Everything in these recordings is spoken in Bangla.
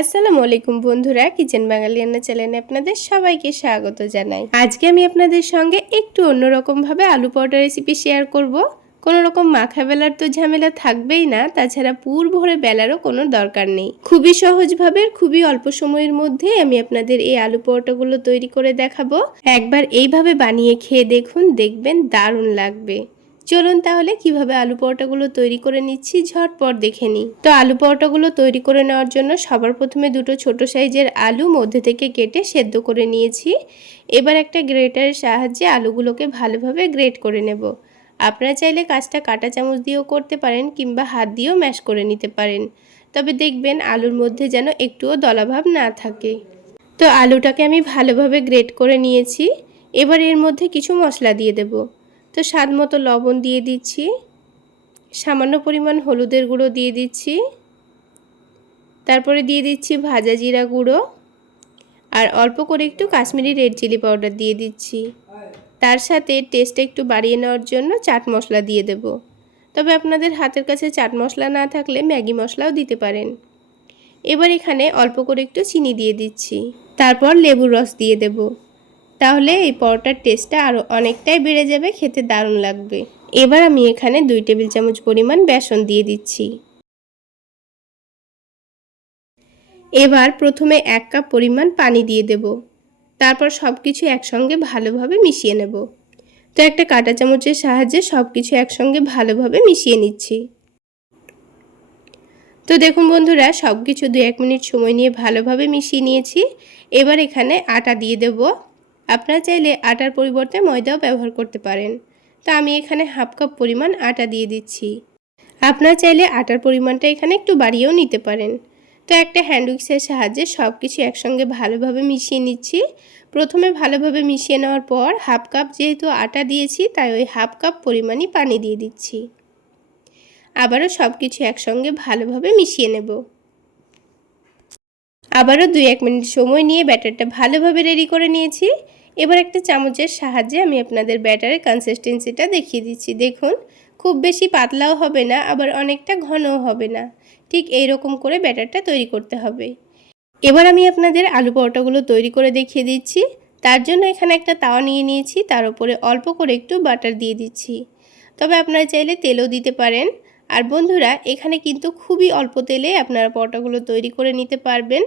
আসসালামু আলাইকুম বন্ধুরা, কিচেন বাঙালিয়ানা চ্যানেলে আপনাদের সবাইকে স্বাগত জানাই। আজকে আমি আপনাদের সঙ্গে একটু অন্যরকম ভাবে আলু পরোটা রেসিপি শেয়ার করব। কোনো রকম মাখা বেলার তো ঝামেলা থাকবেই না, তাছাড়া পুর ভরে বেলারও কোনো দরকার নেই। খুবই সহজভাবে, খুবই অল্প সময়ের মধ্যে আমি আপনাদের এই আলু পরোটাগুলো তৈরি করে দেখাবো। একবার এইভাবে বানিয়ে খেয়ে দেখুন, দেখবেন দারুণ লাগবে। চলুন তাহলে কীভাবে আলু পরোটাগুলো তৈরি করে নিচ্ছি ঝটপট দেখে নিই। তো আলু পরোটাগুলো তৈরি করে নেওয়ার জন্য সবার প্রথমে দুটো ছোট সাইজের আলু মধ্যে থেকে কেটে সেদ্ধ করে নিয়েছি। এবার একটা গ্রেটারের সাহায্যে আলুগুলোকে ভালোভাবে গ্রেট করে নেব। আপনারা চাইলে কাজটা কাঁটা চামচ দিয়েও করতে পারেন কিংবা হাত দিয়েও ম্যাশ করে নিতে পারেন। তবে দেখবেন আলুর মধ্যে যেন একটুও দলাভাব না থাকে। তো আলুটাকে আমি ভালোভাবে গ্রেট করে নিয়েছি। এবার এর মধ্যে কিছু মশলা দিয়ে দেবো। তো স্বাদ মতো লবণ দিয়ে দিচ্ছি। সামান্য পরিমাণ হলুদের গুঁড়ো দিয়ে দিচ্ছি। তারপরে দিয়ে দিচ্ছি ভাজা জিরা গুঁড়ো। আর অল্প করে একটু কাশ্মীরি রেড চিলি পাউডার দিয়ে দিচ্ছি। তার সাথে টেস্ট একটু বাড়িয়ে নেওয়ার জন্য চাট মশলা দিয়ে দেব। তবে আপনাদের হাতের কাছে চাট মশলা না থাকলে ম্যাগি মশলাও দিতে পারেন। এবার এখানে অল্প করে একটু চিনি দিয়ে দিচ্ছি। তারপর লেবুর রস দিয়ে দেবো। তাহলে এই পরোটার টেস্টটা আরও অনেকটাই বেড়ে যাবে, খেতে দারুণ লাগবে। এবার আমি এখানে দুই টেবিল চামচ পরিমাণ বেসন দিয়ে দিচ্ছি। এবার প্রথমে এক কাপ পরিমাণ পানি দিয়ে দেব। তারপর সব কিছু একসঙ্গে ভালোভাবে মিশিয়ে নেব। তো একটা কাঁটা চামচের সাহায্যে সব কিছু একসঙ্গে ভালোভাবে মিশিয়ে নিচ্ছি। তো দেখুন বন্ধুরা সব কিছু দু এক মিনিট সময় নিয়ে ভালোভাবে মিশিয়ে নিয়েছি। এবার এখানে আটা দিয়ে দেবো। আপনারা চাইলে আটার পরিবর্তে ময়দাও ব্যবহার করতে পারেন। তো আমি এখানে হাফ কাপ পরিমাণ আটা দিয়ে দিচ্ছি। আপনারা চাইলে আটার পরিমাণটা এখানে একটু বাড়িয়েও নিতে পারেন। তো একটা হ্যান্ড উইক্সের সাহায্যে সব কিছু একসঙ্গে ভালোভাবে মিশিয়ে নিচ্ছি। প্রথমে ভালোভাবে মিশিয়ে নেওয়ার পর হাফ কাপ যেহেতু আটা দিয়েছি, তাই ওই হাফ কাপ পরিমাণই পানি দিয়ে দিচ্ছি। আবারও সব কিছু একসঙ্গে ভালোভাবে মিশিয়ে নেব। আবারও দুই এক মিনিট সময় নিয়ে ব্যাটারটা ভালোভাবে রেডি করে নিয়েছি। এবার একটা চামচের সাহায্যে আমি আপনাদের ব্যাটারের কনসিস্টেন্সিটা দেখিয়ে দিচ্ছি। দেখুন, খুব বেশি পাতলাও হবে না, আবার অনেকটা ঘনও হবে না। ঠিক এই রকম করে ব্যাটারটা তৈরি করতে হবে। এবার আমি আপনাদের আলু পরোটাগুলো তৈরি করে দেখিয়ে দিচ্ছি। তার জন্য এখানে একটা তাওয়া নিয়ে নিয়েছি, তার উপরে অল্প করে একটু বাটার দিয়ে দিচ্ছি। তবে আপনারা চাইলে তেলও দিতে পারেন। আর বন্ধুরা, এখানে কিন্তু খুবই অল্প তেলে আপনারা পরোটাগুলো তৈরি করে নিতে পারবেন।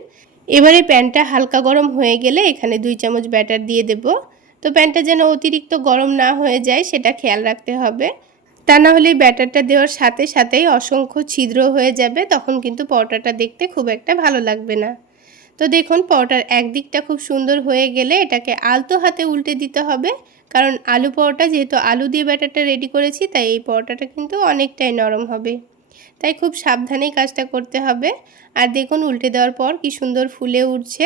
এবারে প্যানটা হালকা গরম হয়ে গেলে এখানে দুই চামচ ব্যাটার দিয়ে দেব। তো প্যানটা যেন অতিরিক্ত গরম না হয়ে যায়, সেটা খেয়াল রাখতে হবে। তা না হলে ব্যাটারটা দেওয়ার সাথে সাথেই অসংখ্য ছিদ্র হয়ে যাবে, তখন কিন্তু পরোটাটা দেখতে খুব একটা ভালো লাগবে না। তো দেখুন, পরোটার একদিকটা খুব সুন্দর হয়ে গেলে এটাকে আলতো হাতে উল্টে দিতে হবে। কারণ আলু পরোটা যেহেতু আলু দিয়ে ব্যাটারটা রেডি করেছি, তাই এই পরোটাটা কিন্তু অনেকটাই নরম হবে। তাই খুব সাবধানেই কাজটা করতে হবে। আর দেখুন উল্টে দেওয়ার পর কি সুন্দর ফুলে উঠছে।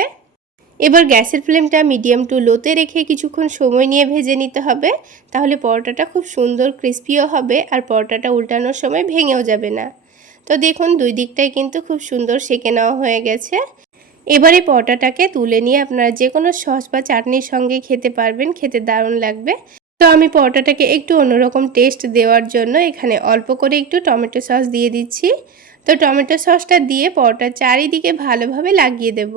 এবার গ্যাসের ফ্লেমটা মিডিয়াম টু লোতে রেখে কিছুক্ষণ সময় নিয়ে ভেজে নিতে হবে। তাহলে পরোটাটা খুব সুন্দর ক্রিস্পিও হবে আর পরোটাটা উল্টানোর সময় ভেঙেও যাবে না। তো দেখুন দুই দিকটাই কিন্তু খুব সুন্দর সেকে নেওয়া হয়ে গেছে। এবারে পরোটাটাকে তুলে নিয়ে আপনারা যে কোনো সস বা চাটনির সঙ্গে খেতে পারবেন, খেতে দারুণ লাগবে। তো আমি পরোটাটাকে একটু অন্যরকম টেস্ট দেওয়ার জন্য এখানে অল্প করে একটু টমেটো সস দিয়ে দিচ্ছি। তো টমেটো সসটা দিয়ে পরোটার চারিদিকে ভালোভাবে লাগিয়ে দেব।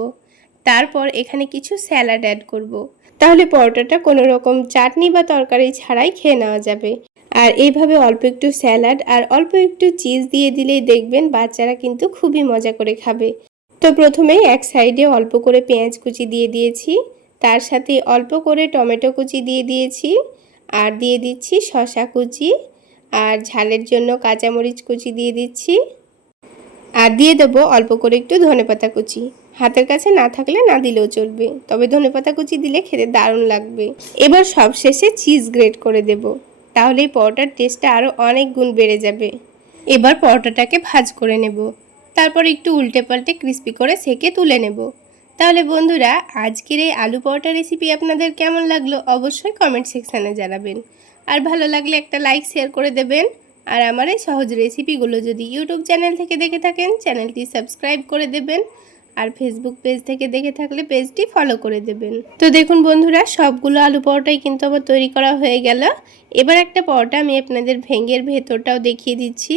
তারপর এখানে কিছু স্যালাড অ্যাড করব। তাহলে পরোটাটা কোনো রকম চাটনি বা তরকারি ছাড়াই খেয়ে নেওয়া যাবে। আর এইভাবে অল্প একটু স্যালাড আর অল্প একটু চিজ দিয়ে দিলেই দেখবেন বাচ্চারা কিন্তু খুবই মজা করে খাবে। তো প্রথমেই এক সাইডে অল্প করে পেঁয়াজ কুচি দিয়ে দিয়েছি। তার সাথে অল্প করে টমেটো কুচি দিয়ে দিয়েছি আর দিয়ে দিচ্ছি শশা কুচি আর ঝালের জন্য কাঁচামরিচ কুচি দিয়ে দিচ্ছি। আর দিয়ে দেবো অল্প করে একটু ধনেপাতা কুচি। হাতের কাছে না থাকলে না দিলেও চলবে, তবে ধনেপাতা কুচি দিলে খেতে দারুণ লাগবে। এবার সব শেষে চিজ গ্রেট করে দেব, তাহলে এই পরোটার টেস্টটা আরও অনেক গুণ বেড়ে যাবে। এবার পরোটাটাকে ভাজ করে নেব। তারপর একটু উল্টে পাল্টে ক্রিস্পি করে সেকে তুলে নেব। তাহলে বন্ধুরা, আজকের এই আলু পরোটা রেসিপি আপনাদের কেমন লাগল অবশ্যই কমেন্ট সেকশানে জানাবেন। আর ভালো লাগলে একটা লাইক শেয়ার করে দেবেন। আর আমার এই সহজ রেসিপিগুলো যদি ইউটিউব চ্যানেল থেকে দেখে থাকেন চ্যানেলটি সাবস্ক্রাইব করে দেবেন। আর ফেসবুক পেজ থেকে দেখে থাকলে পেজটি ফলো করে দেবেন। তো দেখুন বন্ধুরা, সবগুলো আলু পরোটাই কিন্তু আবার তৈরি করা হয়ে গেল। এবার একটা পরোটা আমি আপনাদের ভেঙের ভেতরটাও দেখিয়ে দিচ্ছি।